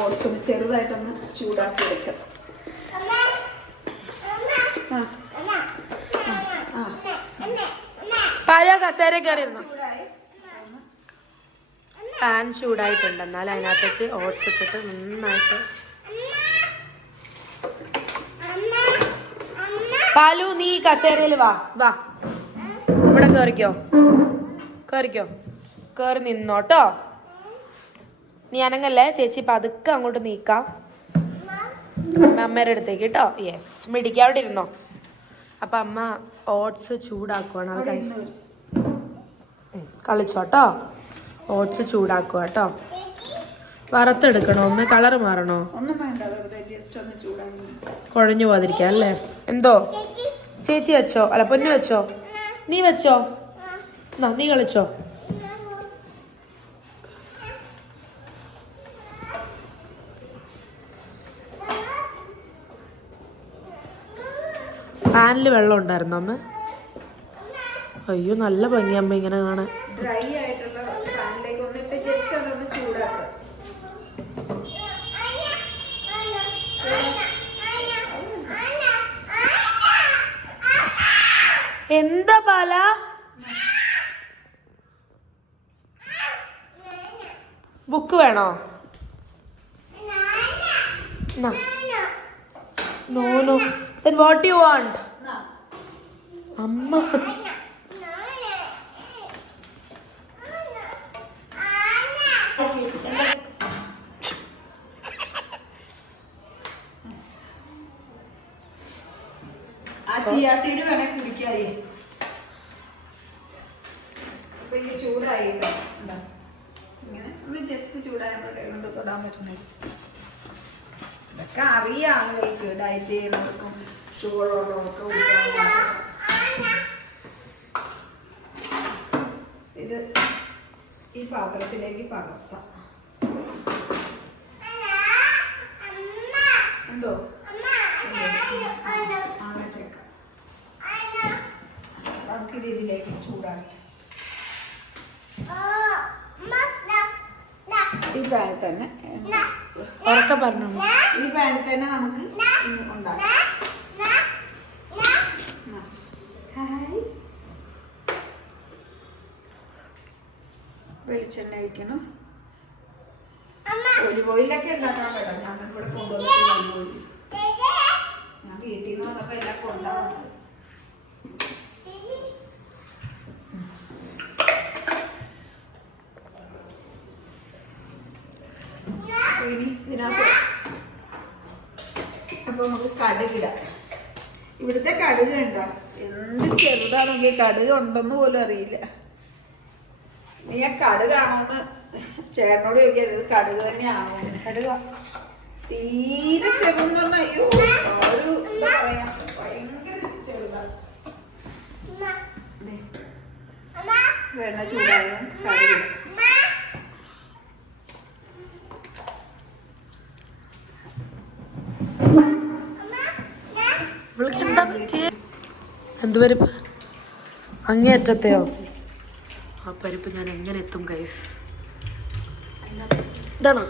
ഓട്സ് ഒന്ന് ചെറുതായിട്ടൊന്ന് ചൂടാക്കി എടുക്കാം. കസേര കയറിയിരുന്നു. പാൻ ചൂടായിട്ടുണ്ട്, എന്നാൽ അതിനകത്തേക്ക് ഓട്സ് ഇട്ടിട്ട് നന്നായിട്ട്. പാലു, നീ കസേരയിൽ വാ. ഇവിടെ കയറി നിന്നോട്ടോ. നീ അനങ്ങല്ലേ, ചേച്ചി പതുക്കെ അങ്ങോട്ട് നീക്കാം അമ്മയുടെ അടുത്തേക്ക് കേട്ടോ. യെസ്, മിടിക്ക് അവിടെ ഇരുന്നോ. അപ്പം അമ്മ ഓട്സ് ചൂടാക്കുവാണ്. അത് കളിച്ചോട്ടോ. ഓട്സ് ചൂടാക്കുക കേട്ടോ. വറുത്തെടുക്കണോ അമ്മ? കളർ മാറണോ? ഒന്നും വേണ്ട, ജസ്റ്റ് ഒന്ന് ചൂടാക്കി കുഴഞ്ഞു പോകാതിരിക്കാം അല്ലേ? എന്തോ ചേച്ചി വെച്ചോ, അല്ല പൊന്നു വെച്ചോ, നീ വെച്ചോ, നീ കളിച്ചോ. പാനിൽ വെള്ളം ഉണ്ടായിരുന്നോ അമ്മ? അയ്യോ നല്ല ഭംഗി അമ്മ ഇങ്ങനെ കാണാൻ. ഡ്രൈ ആയിട്ടുള്ള പാനിലേക്ക് ഒന്നിട്ട് ജസ്റ്റ് അതൊന്ന് ചൂടാക്കുക. ബുക്ക് വേണോ? No no. Then what do you want? അമ്മ ആ ചിയാ സീഡ് വേണേ കുടിക്കായി. ഇപ്പൊ ഈ ചൂടായി ഇങ്ങനെ ഒന്ന് ജസ്റ്റ് ചൂടായി നമ്മളെ കൈ കൊണ്ട് തൊടാൻ പറ്റുന്നത്. ഇതൊക്കെ അറിയാം ആളുകൾക്ക്, ഡയറ്റ് ചെയ്യുന്നവർക്കും ഷുഗർ ഉള്ളവർക്കും. ഇത് ഈ പാത്രത്തിലേക്ക് പകർത്താം. എന്തോ നമുക്കിത് ഇതിലേക്ക് ചൂടാക്കി ഈ പാനിൽ തന്നെ ഉറക്കെ പറഞ്ഞു. ഈ പാനിൽ തന്നെ നമുക്ക് ഉണ്ടാക്കാം. വെളിച്ചെണ്ണ ഒഴിക്കണം. ഒലിവ് ഓയിലൊക്കെ ഉണ്ടാക്കാൻ പറ്റാം. ഞാൻ ഇവിടെ കൊണ്ടുവന്നിട്ട് ഞാൻ വീട്ടിൽ നിന്ന് വന്നപ്പോ എല്ലാം കൊണ്ടാവുന്നത്. ഇനി ഇതിനകത്ത് അപ്പൊ നമുക്ക് കടുകിടാം. ഇവിടുത്തെ കടുക് ഉണ്ടോ എന്ത് ചെറുതാണെങ്കിൽ കടുക് ഉണ്ടെന്ന് പോലും അറിയില്ല. നീ ആ കടുകാണോന്ന് ചേട്ടനോട് ചോദിക്കാത്. ഇത് കടുക് തന്നെയാണോ? കടുക തീരെ ചെറുതെന്ന് പറഞ്ഞാൽ അയ്യോ ഒരു എന്താ പറയാ ഭയങ്കര ചെറുതാണ്. വെണ്ണ ചൂടായ കടുക് എന്താ പറ്റിയ എന്ത് പരിപ്പ്? അങ്ങേയറ്റത്തെയോ? ആ പരിപ്പ് ഞാൻ എങ്ങനെ എത്തും ഗൈസ്? ഇതാണോ?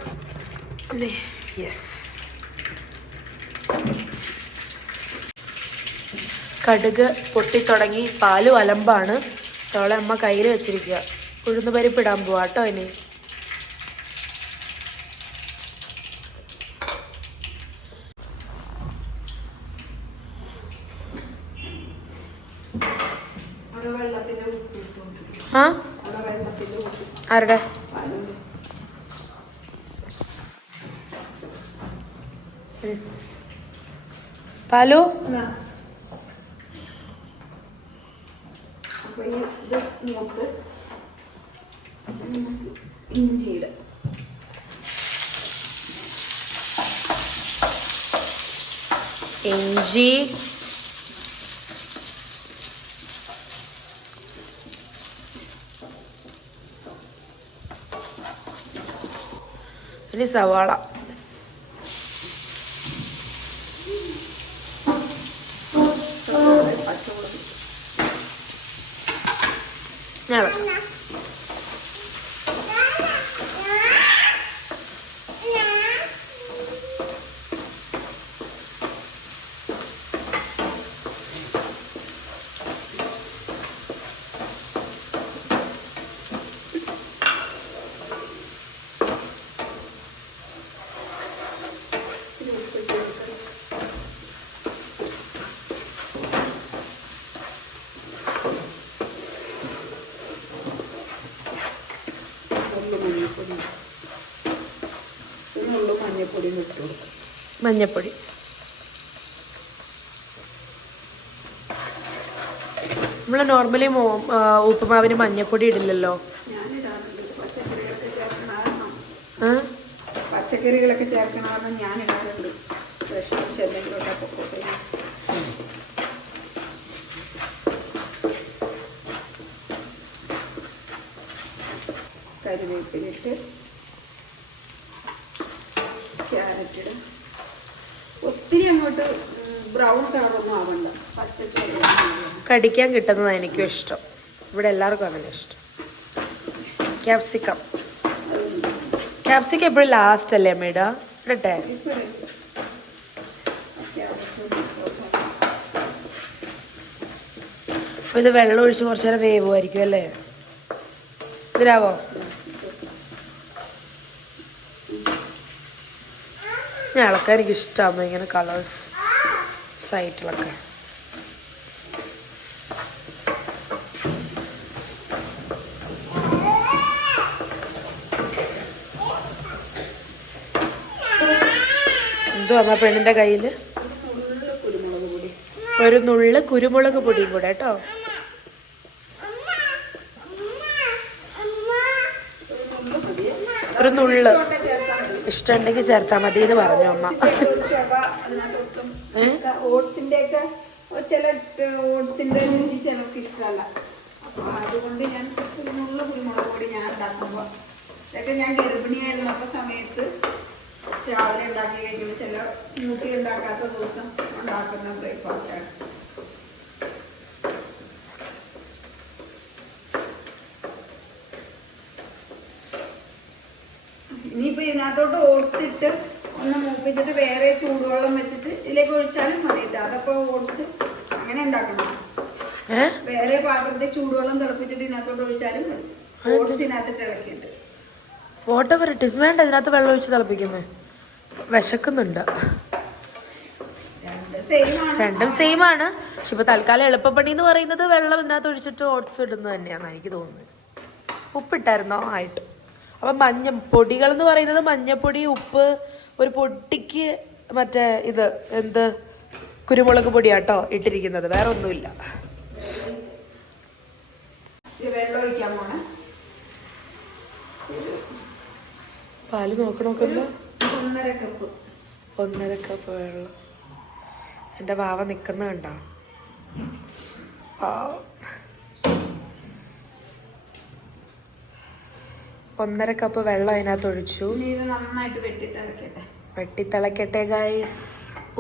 യെസ്. കടുക് പൊട്ടിത്തുടങ്ങി. പാല് അലമ്പാണ്. സോളെ അമ്മ കയ്യിൽ വെച്ചിരിക്കുക. ഉഴുന്ന് പരിപ്പ് ഇടാൻ പോവാ കേട്ടോ. ഇനി ആ ആരുടെ? പാലു ഇഞ്ചിയുടെ ഇഞ്ചി ഇനി സവാള ഞാൻ മഞ്ഞപ്പൊടി നമ്മൾ നോർമലി ഉപ്പുമാവിന് മഞ്ഞപ്പൊടി ഇടില്ലല്ലോ. പച്ചക്കറികളൊക്കെ ചേർക്കണമെന്ന് ഞാൻ ഇടാറുണ്ട്. കറിവേപ്പിലിട്ട് ക്യാരറ്റ് ഇടും. ഒത്തിരി അങ്ങോട്ട് ബ്രൗൺ കളറൊന്നും ആവണ്ട. കടിക്കാൻ കിട്ടുന്നതാണ് എനിക്കും ഇഷ്ടം. ഇവിടെ എല്ലാവർക്കും അങ്ങനെ ഇഷ്ടം. ക്യാപ്സിക്കം എപ്പോഴും ലാസ്റ്റ് അല്ലേ അമ്മ ഇടാ? ഇടട്ടെ? അപ്പോൾ ഇത് വെള്ളം ഒഴിച്ച് കുറച്ച് നേരം വേവുമായിരിക്കും അല്ലേ? ഇതിലാവോ? ഞാൻ ഇളക്കാൻ എനിക്ക് ഇഷ്ടമാകുമ്പോൾ ഇങ്ങനെ കളേഴ്സ് സൈറ്റിലൊക്കെ. എന്തോ അമ്മ പെണ്ണിൻ്റെ കയ്യിൽ ഒരു നുള്ള് കുരുമുളക് പൊടിയും കൂടെ കേട്ടോ. ഒരു നുള്ള് ഇഷ്ടമുണ്ടെങ്കിൽ ചേർത്താൽ മതി എന്ന് പറഞ്ഞു അമ്മ. ഓട്സിന്റെ ഒക്കെ ചില ഓട്സിന്റെ രുചി ചിലർക്ക് ഇഷ്ടമല്ല. അപ്പൊ അതുകൊണ്ട് ഞാൻ കുരുമുളക് പൊടി ഞാൻ ഉണ്ടാക്കുമ്പോൾ ഇതൊക്കെ ഞാൻ ഗർഭിണിയായിരുന്ന സമയത്ത് രാവിലെ ഉണ്ടാക്കി കഴിക്കുമ്പോൾ ചില സ്മൂത്തി ഉണ്ടാക്കാത്ത ദിവസം ഉണ്ടാക്കുന്ന ബ്രേക്ക്ഫാസ്റ്റാണ്. ഇനിയിപ്പോൾ ഇതിനകത്തോട്ട് ഓട്സ് ഇട്ട് ഒന്ന് മൂപ്പിച്ചിട്ട് വേറെ ചൂടുവെള്ളം വെച്ചിട്ട് ഇതിലേക്ക് ഒഴിച്ചാലും മതിയിട്ട്. അതപ്പോ ഓട്സ് അങ്ങനെ ഉണ്ടാക്കണം. വേറെ പാത്രത്തിൽ ചൂടുവെള്ളം തിളപ്പിച്ചിട്ട് ഇതിനകത്തോട്ട് ഒഴിച്ചാലും മതി. ഓട്സ് ഇതിനകത്ത് തിളക്കിയിട്ട് വാട്ടവർ ഇറ്റ് ഇസ് വേണ്ട ഇതിനകത്ത് വെള്ളം ഒഴിച്ച് തിളപ്പിക്കുന്നത്. വിശക്കുന്നുണ്ട്. രണ്ടും സെയിം ആണ്. പക്ഷെ ഇപ്പൊ തൽക്കാലം എളുപ്പപ്പണി എന്ന് പറയുന്നത് വെള്ളം ഇതിനകത്ത് ഒഴിച്ചിട്ട് ഓട്സ് ഇടുന്നത് തന്നെയാണ് എനിക്ക് തോന്നുന്നത്. ഉപ്പിട്ടായിരുന്നോ? ആയിട്ട്. അപ്പം പൊടികൾ എന്ന് പറയുന്നത് മഞ്ഞപ്പൊടി, ഉപ്പ്, ഒരു പൊടിക്ക് മറ്റേ ഇത് എന്ത് കുരുമുളക് പൊടിയാട്ടോ ഇട്ടിരിക്കുന്നത്, വേറെ ഒന്നുമില്ല. പാല് നോക്കണോക്കല്ലോ. 1.5 കപ്പ് വെള്ളം. എൻ്റെ വാവ നിക്കുന്ന കണ്ടോ? 1.5 കപ്പ് വെള്ളം അതിനകത്ത് ഒഴിച്ചു. നന്നായിട്ട് വെട്ടിത്തിളക്കട്ടെ ഗൈസ്.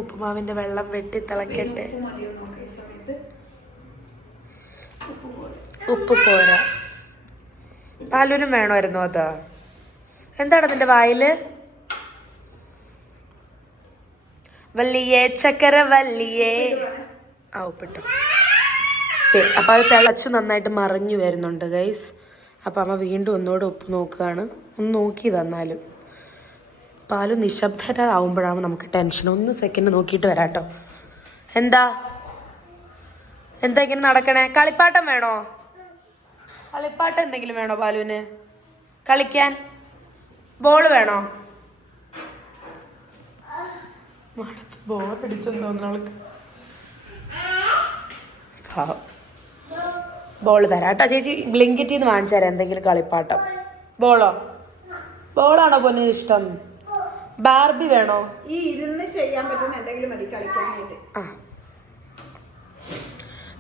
ഉപ്പുമാവിന്റെ വെള്ളം വെട്ടിത്തിളക്കട്ടെ. ഉപ്പ് പോരാ. പാലൂരും വേണമായിരുന്നു. അതാ എന്താണ് നിന്റെ വായില്? വല്ലിയേ ചക്കര വല്ലിയേ. ഉപ്പിട്ടു. അപ്പൊ അത് തിളച്ചു നന്നായിട്ട് മറിഞ്ഞു വരുന്നുണ്ട് ഗൈസ്. അപ്പം അമ്മ വീണ്ടും ഒന്നുകൂടെ ഉപ്പ് നോക്കുകയാണ്. ഒന്ന് നോക്കി തന്നാലും പാല് നിശബ്ദരാകുമ്പോഴാണ് നമുക്ക് ടെൻഷൻ. 1 സെക്കൻഡ് നോക്കിയിട്ട് വരാം കേട്ടോ. എന്താ ഇങ്ങനെ നടക്കണേ? കളിപ്പാട്ടം വേണോ? കളിപ്പാട്ടം എന്തെങ്കിലും വേണോ പാലുവിന് കളിക്കാൻ? ബോള് വേണോ? ബോളടിച്ചെന്ന് തോന്നുന്നു. ബോള് തരാം കേട്ടോ ചേച്ചി. ബ്ലിങ്കിറ്റിൽ നിന്ന് വാങ്ങിച്ചു തരാം എന്തെങ്കിലും കളിപ്പാട്ടം. ബോളാണോ പൊന്നിന് ഇഷ്ടം? ബാർബി വേണോ? ഈ ഇരുന്ന് ചെയ്യാൻ പറ്റുന്ന എന്തെങ്കിലും മതി കളിക്കാനായിട്ട്.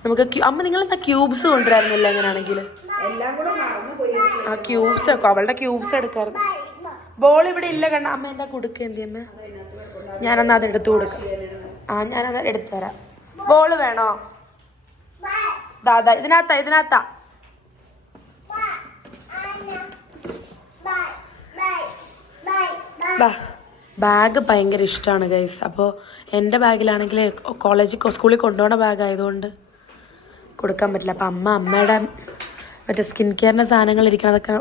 നമുക്ക് അമ്മ നിങ്ങളെന്താ ക്യൂബ്സ് കൊണ്ടുവരാറുന്നില്ല? എങ്ങനെയാണെങ്കിൽ എല്ലാം കൂടെ മറന്നുപോയി. ക്യൂബ്സ് ഒക്കെ അവളുടെ ക്യൂബ്സ് എടുക്കാറുണ്ട്. ബോൾ ഇവിടെ ഇല്ല കണ്ട. അമ്മ എന്താ കൊടുക്കുക? എന്തി അമ്മ? ഞാനെന്നാ അത് എടുത്തു കൊടുക്കാം. ഞാനത് എടുത്തു തരാം. ബോള് വേണോ? ദാദാ ഇതിനകത്താ. ബാഗ് ഭയങ്കര ഇഷ്ടമാണ് ഗൈസ്. അപ്പോൾ എൻ്റെ ബാഗിലാണെങ്കിൽ സ്കൂളിൽ കൊണ്ടുപോകുന്ന ബാഗ് ആയതുകൊണ്ട് കൊടുക്കാൻ പറ്റില്ല. അപ്പം അമ്മയുടെ മറ്റേ സ്കിൻ കെയറിൻ്റെ സാധനങ്ങൾ ഇരിക്കണതൊക്കെ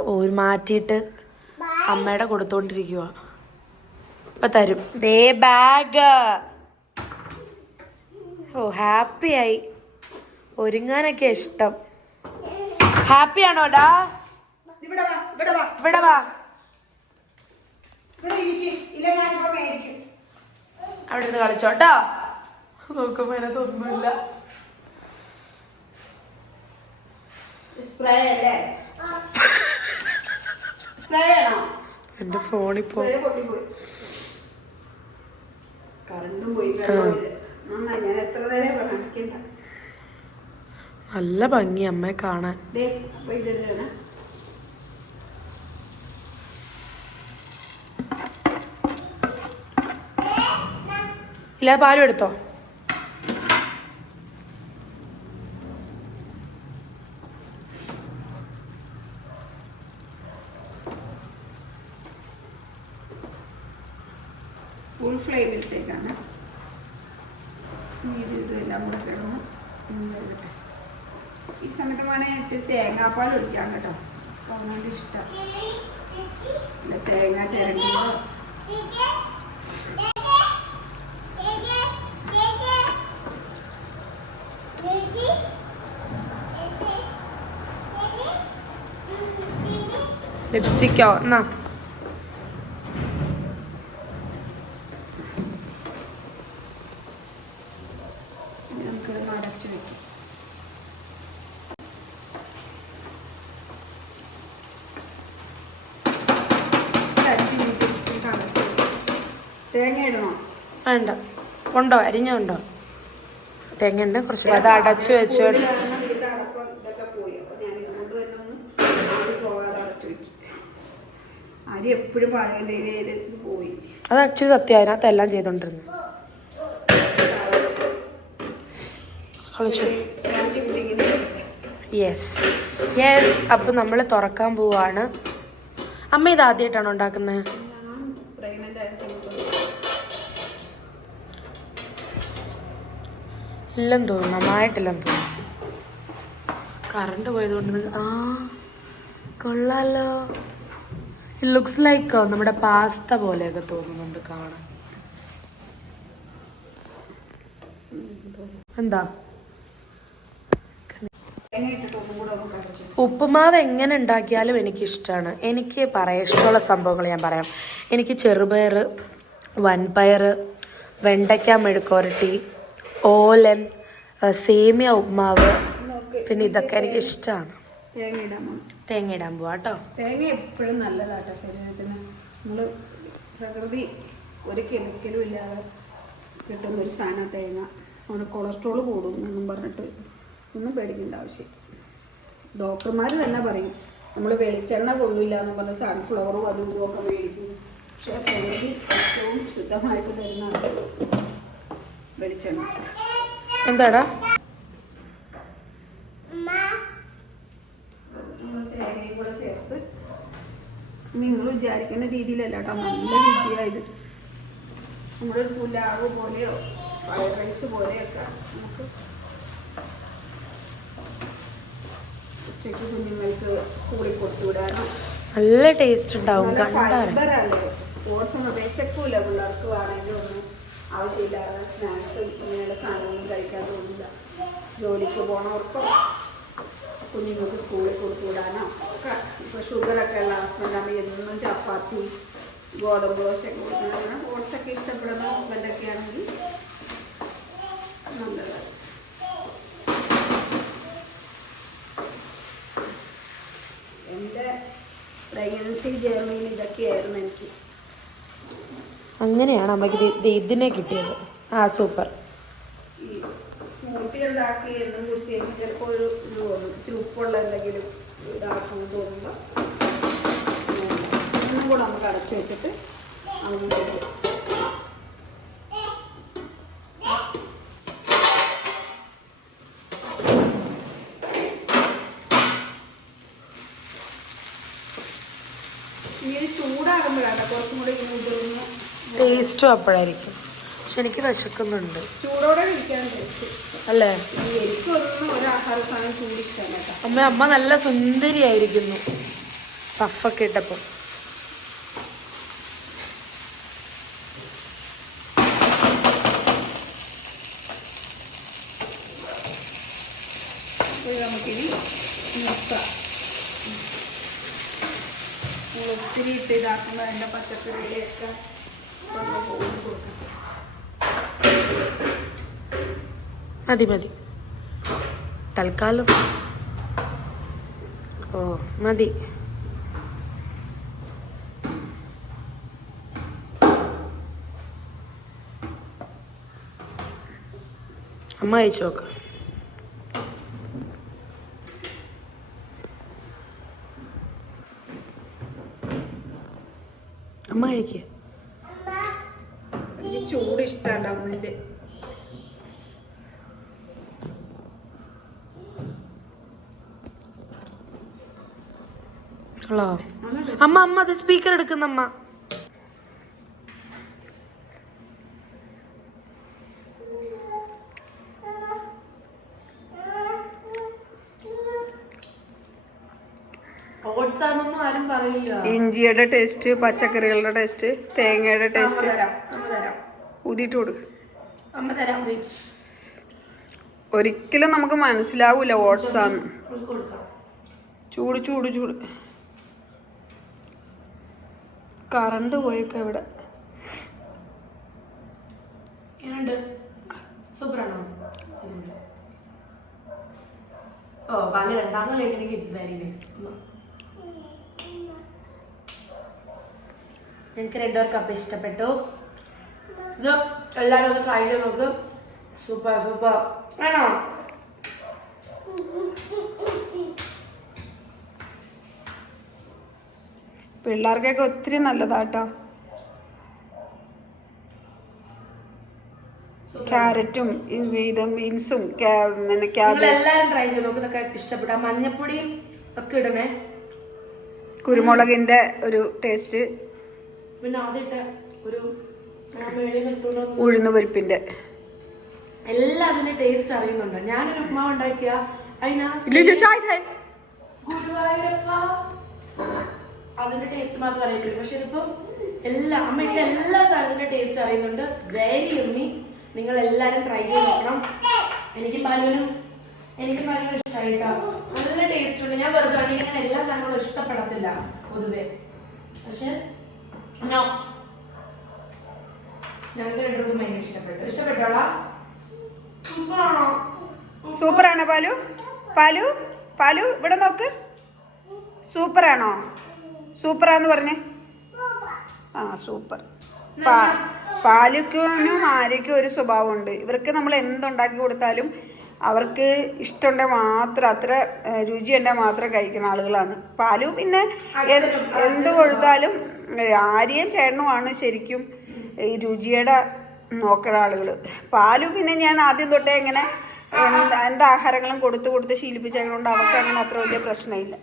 മാറ്റിയിട്ട് അമ്മയുടെ കൊടുത്തോണ്ടിരിക്കുക. അപ്പം തരും. ദേ ബാഗ്. ഹാപ്പിയായി. ഒരുങ്ങാനൊക്കെ ഇഷ്ടം. ഹാപ്പി ആണോടാ? ഇവിടെ വാ. അവിടെ നിന്ന് കളിച്ചോട്ടോ. നോക്കുമ്പോ അതിനകത്തൊന്നുമില്ല. എന്റെ ഫോണിപ്പോ കറണ്ടും പോയി. ഞാൻ എത്ര നേരം പറഞ്ഞിരിക്കണ്ട. നല്ല ഭംഗി അമ്മയെ കാണാൻ. ഇല്ല പാലും എടുത്തോ. ഫുൾ ഫ്ലെയിമിലിട്ടേക്കാണ്. ഇതെല്ലാം കൂടെ കിടന്ന് ഈ സമയത്ത് വേണമെങ്കിൽ ഇത്തിരി തേങ്ങാപ്പാൽ ഒഴിക്കാം കേട്ടോ. അവനോട് ഇഷ്ടം. തേങ്ങ ചിരണ്ടിയോ ലിപ്സ്റ്റിക്കോ എന്നാ നമുക്ക് അടച്ചു വെക്കാം. തേങ്ങ ഇടണോ? വേണ്ട. ഉണ്ടോ? അരിഞ്ഞുണ്ടോ? തേങ്ങ ഉണ്ട് കുറച്ച്. അത് അടച്ചു വെച്ചോട്ട് ഇതൊക്കെ പോയി. അപ്പൊ ഞാൻ ഇതുകൊണ്ട് തന്നെ ഒന്ന് അരി പോകാതെ അടച്ചു വെക്കും. അരി എപ്പോഴും പാചകം ചെയ്ത് ഇത് പോയി. അത് ആക്ച്വലി സത്യം. അതിനകത്ത് എല്ലാം ചെയ്തോണ്ടിരുന്നു. Yes yes. അപ്പൊ നമ്മൾ തുറക്കാൻ പോവാണ്. അമ്മ ഇത് ആദ്യമായിട്ടാണോ ഉണ്ടാക്കുന്നത്? ഇല്ലെന്ന് തോന്നുന്നു. നന്നായിട്ടില്ലെന്ന് തോന്നുന്നു. കറണ്ട് പോയതുകൊണ്ട്. ആ കൊള്ളാലോ. ഇറ്റ് ലുക്സ് ലൈക്ക് നമ്മുടെ പാസ്ത പോലെയൊക്കെ തോന്നുന്നുണ്ട് കാണാൻ. എന്താ ഉപ്പുമാവ് എങ്ങനെ ഉണ്ടാക്കിയാലും എനിക്കിഷ്ടമാണ്. എനിക്ക് പറയാം ഇഷ്ടമുള്ള സംഭവങ്ങൾ ഞാൻ പറയാം. എനിക്ക് ചെറുപയർ, വൻപയർ, വെണ്ടയ്ക്ക മെഴുക്കുവരട്ടി, ഓലൻ, സേമിയ ഉപ്പുമാവ്, പിന്നെ ഇതൊക്കെ എനിക്ക് ഇഷ്ടമാണ്. തേങ്ങ ഇടാൻ പോവാ കേട്ടോ. തേങ്ങ എപ്പോഴും നല്ലതാട്ടോ ശരീരത്തിന്. നമ്മൾ പ്രകൃതി ഒരു കെമിക്കലും ഇല്ലാതെ കിട്ടുന്ന ഒരു സാധനം തേങ്ങ. അവന് കൊളസ്ട്രോൾ കൂടും എന്നും പറഞ്ഞിട്ട് ഒന്നും പേടിക്കേണ്ട ആവശ്യം. ഡോക്ടർമാർ തന്നെ പറയും നമ്മൾ വെളിച്ചെണ്ണ കൊള്ളില്ല എന്ന് പറഞ്ഞ് സൺഫ്ലവറും അതും ഇതുമൊക്കെ മേടിക്കും. പക്ഷേ പ്രകൃതി ഏറ്റവും ശുദ്ധമായിട്ട് തരുന്നതാണ് വെളിച്ചെണ്ണ. എന്താടാ? നമ്മൾ തേങ്ങയും കൂടെ ചേർത്ത് നിങ്ങൾ വിചാരിക്കുന്ന രീതിയിലല്ല കേട്ടോ, നല്ല രുചിയായത്. നമ്മുടെ ഒരു പുലാവ് പോലെയോ ഫ്രൈഡ് റൈസ് പോലെയൊക്കെ നമുക്ക് ഉച്ചയ്ക്ക് കുഞ്ഞുങ്ങൾക്ക് സ്കൂളിൽ കൊടുത്തുവിടാനോ. നല്ല ടേസ്റ്റ് ഉണ്ടാവും. ഫൈബറല്ലേ, ഓട്സ് ഒന്നും വിശക്കൂല പിള്ളേർക്ക്. ആണെങ്കിലും ഒന്നും ആവശ്യമില്ലാതെ സ്നാക്സ് ഇങ്ങനെയുള്ള സാധനങ്ങളൊന്നും കഴിക്കാൻ തോന്നില്ല. ജോലിക്ക് പോണവർക്കോ കുഞ്ഞുങ്ങൾക്ക് സ്കൂളിൽ കൊടുത്തുവിടാനോ ഒക്കെ. ഇപ്പോൾ ഷുഗറൊക്കെ ഉള്ള ഹസ്ബൻഡാകുമ്പോൾ എന്നും ചപ്പാത്തി ഗോതമ്പ് ദോശയൊക്കെ കൊടുക്കണം. ഓട്സൊക്കെ ഇഷ്ടപ്പെടുന്ന ഹസ്ബൻഡൊക്കെ ആണെങ്കിൽ നല്ലതാണ്. എൻ്റെ പ്രഗ്നൻസി ജേർണിയിൽ ഇതൊക്കെയായിരുന്നു എനിക്ക്. അങ്ങനെയാണ് അമ്മയ്ക്ക് ഇതിനെ കിട്ടിയത്. ആ സൂപ്പർ. ഈ സ്മൂത്തി ഉണ്ടാക്കി എന്നും കുറിച്ച് കഴിഞ്ഞാൽ ചിലപ്പോൾ ഒരു ഇത് തോന്നും, ഇത്തിരി ഉപ്പുള്ള എന്തെങ്കിലും ഇതാക്കണം തോന്നുമ്പോൾ ഒന്നും കൂടെ നമുക്ക് അടച്ചു വെച്ചിട്ട് അങ്ങനെ കഴിക്കും. ഇങ്ങനെ ചൂടാകുമ്പോഴാണ് കുറച്ചും കൂടെ ഇങ്ങനെ ഉതിർന്ന് ടേസ്റ്റും അപ്പോഴായിരിക്കും. പക്ഷെ എനിക്ക് വിശക്കുന്നുണ്ട്. ചൂടോടെ കഴിക്കാൻ ടേസ്റ്റ് അല്ലേ? എനിക്കൊന്നും ഒരു ആഹാര സാധനം ചൂടിഷ്ടമല്ല കേട്ടോ. അമ്മ നല്ല സുന്ദരിയായിരിക്കുന്നു പഫൊക്കെ ഇട്ടപ്പോൾ. നമുക്കിനി നിർത്താം. ഒത്തിരി ഇട്ട് ഇതാക്കുമ്പോൾ അതിൻ്റെ പച്ചക്കറിയിലൊക്കെ കൊടുക്കാം. മതി മതി തൽക്കാലം. ഓ മതി. അമ്മ കഴിച്ചു നോക്കാം. അമ്മ കഴിക്കുക. എനിക്ക് ചൂട് ഇഷ്ടമല്ല ഒന്നിൻ്റെ. അമ്മ അത് സ്പീക്കർ എടുക്കുന്നമ്മ. ഇഞ്ചിയുടെ ടേസ്റ്റ്, പച്ചക്കറികളുടെ ടേസ്റ്റ്, തേങ്ങയുടെ ടേസ്റ്റ് ഊതിയിട്ട് കൊടുക്കും. ഒരിക്കലും നമുക്ക് മനസ്സിലാവൂല ഓട്സാന്ന്. ചൂട് ചൂട് ചൂട്. കറണ്ട് പോയേക്ക ഇവിടെ. സൂപ്പറാണോ? ഓ പാല് രണ്ടാമത് കഴിക്കണമെങ്കിൽ ഇറ്റ്സ് വെരി നൈസ്. എനിക്ക് രണ്ടുപേർക്ക് അപ്പം ഇഷ്ടപ്പെട്ടു. ഇത് എല്ലാവരും ഒന്ന് ട്രൈ ചെയ്ത് നോക്ക്. സൂപ്പർ സൂപ്പർ ആണോ? പിള്ളേർക്കൊക്കെ ഒത്തിരി നല്ലതാട്ടോ. ക്യാരറ്റും ഇതും ബീൻസും പിന്നെ ക്യാബേജ് എല്ലാവരും ട്രൈ ചെയ്ത് നോക്ക്. ഇതൊക്കെ ഇഷ്ടപ്പെടാം. മഞ്ഞപ്പൊടിയും ഒക്കെ ഇടണേ. കുരുമുളകിന്റെ ഒരു ടേസ്റ്റ്, പിന്നെ ആദ്യത്തെ ഒരു ഉഴുന്നുപരിപ്പിന്റെ എല്ലാം അതിന്റെ ടേസ്റ്റ് അറിയുന്നുണ്ട്. ഞാനൊരു ഉപ്മാവ് ഉണ്ടാക്കിയ ഗുരുവായൂരപ്പ അതിന്റെ ടേസ്റ്റ് മാത്രം അറിയത്തില്ല. പക്ഷെ ഇതിപ്പോ എല്ലാ അമ്മയുടെ എല്ലാ സാധനത്തിന്റെ ടേസ്റ്റ് അറിയുന്നുണ്ട്. It's very yummy. നിങ്ങൾ എല്ലാരും ട്രൈ ചെയ്ത് നോക്കണം. എനിക്ക് പാലുവിനും ഇഷ്ടമായിട്ടാ. നല്ല ടേസ്റ്റ് ഉണ്ട്. ഞാൻ വെറുതെ അങ്ങനെ എല്ലാ സാധനങ്ങളും ഇഷ്ടപ്പെടത്തില്ല പൊതുവെ. പക്ഷെ ഞങ്ങൾക്ക് രണ്ടുപേർക്കും ഭയങ്കര ഇഷ്ടപ്പെട്ടോളാ. സൂപ്പറാണോ പാലു? പാലു പാലു ഇവിടെ നോക്ക്. സൂപ്പറാണോ? സൂപ്പറാന്ന് പറഞ്ഞേ. ആ സൂപ്പർ. പാലുക്കും ആര്യയ്ക്കും ഒരു സ്വഭാവമുണ്ട്. ഇവർക്ക് നമ്മൾ എന്തുണ്ടാക്കി കൊടുത്താലും അവർക്ക് ഇഷ്ടമുണ്ടെങ്കിൽ മാത്രം, അത്ര രുചിയുണ്ടെങ്കിൽ മാത്രം കഴിക്കുന്ന ആളുകളാണ്. പാലു പിന്നെ എന്ത് കൊടുത്താലും ആര്യയും ചേട്ടനുമാണ് ശരിക്കും ഈ രുചിയുടെ നോക്കുന്ന ആളുകൾ. പാലു പിന്നെ ഞാൻ ആദ്യം തൊട്ടേ ഇങ്ങനെ എന്ത് ആഹാരങ്ങളും കൊടുത്ത് ശീലിപ്പിച്ചതുകൊണ്ട് അവർക്ക് അങ്ങനെ അത്ര വലിയ പ്രശ്നമില്ല.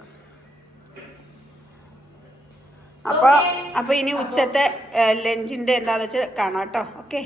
അപ്പോൾ ഇനി ഉച്ചത്തെ ലഞ്ചിൻ്റെ എന്താണെന്ന് വെച്ചാൽ കാണാം കേട്ടോ. ഓക്കെ.